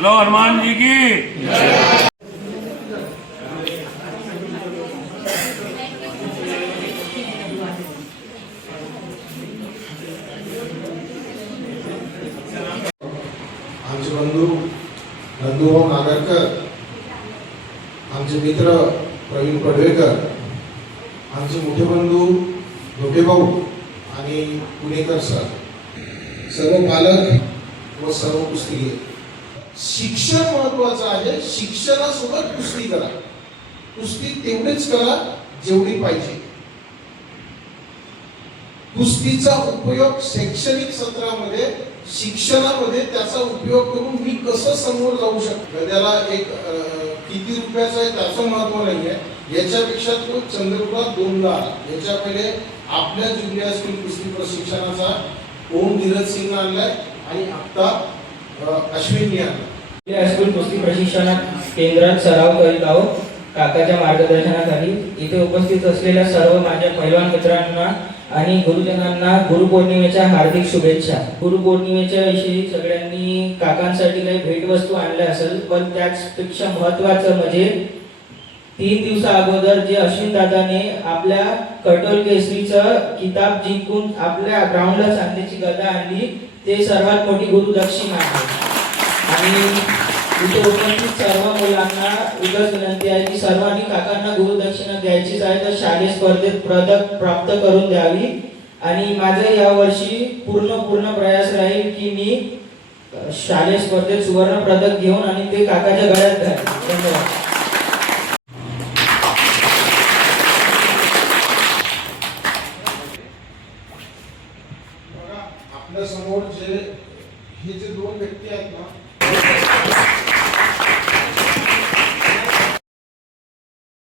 बोलो हनुमान जी की। आमचे बंधू नंदूभाऊ नागरकर, आमचे मित्र प्रवीण पडवेकर, आमचे मोठे बंधू धोकेभाऊ आणि पुणेकर सर, सर्व पालक व सर्व कुस्तीगीर, शिक्षण महत्वाचं आहे. शिक्षणासोबत कुस्ती करा. कुस्ती तेवढीच करा जेवढी पाहिजे. कुस्तीचा उपयोग शैक्षणिक सत्रामध्ये, शिक्षणामध्ये त्याचा उपयोग करून मी कसं समोर जाऊ शकतो. त्याला एक किती रुपयाचा आहे त्याचं महत्व नाहीये. याच्यापेक्षा तो चंद्रपुरात 2दा आला. याच्या पहिले आपल्या ज्युनियर स्कूल कुस्ती प्रशिक्षणाचा ओम धीरज सिंग आणलाय आणि आता अश्विनी आणला. स्कूल कुस्ती प्रशिक्षण केंद्रात सराव करीत आहोत. काकाच्या मार्गदर्शनाखाली इथे उपस्थित असलेल्या सर्व माझ्या पैलवान मित्रांना आणि गुरुजनांना गुरुपौर्णिमेच्या हार्दिक शुभेच्छा. गुरुपौर्णिमेच्या विषयी सगळ्यांनी काकांसाठी काही भेटवस्तू आणल्या असेल, पण त्याचपेक्षा महत्त्वाचं म्हणजे 3 दिवसा अगोदर जे अश्विन दादाने आपल्या कटोल केसरीचं किताब जिंकून आपल्या ग्राउंडला चांदीची गदा आणली, ते सर्वात मोठी गुरुदक्षिणा आहे. आणि इथे उपस्थित सर्व मुलांना एकच विनंती आहे की सर्वांनी काकांना गुरुदक्षिणा द्यायचीच आहे तर शालेय स्पर्धेत पदक प्राप्त करून द्यावी. आणि माझे यावर्षी पूर्ण प्रयास राहील की मी शालेय स्पर्धेत सुवर्ण पदक घेऊन आणि ते काकाच्या गळ्यात घालेन. धन्यवाद. आपल्या समोर हे जे 2 व्यक्ती आहेत ना,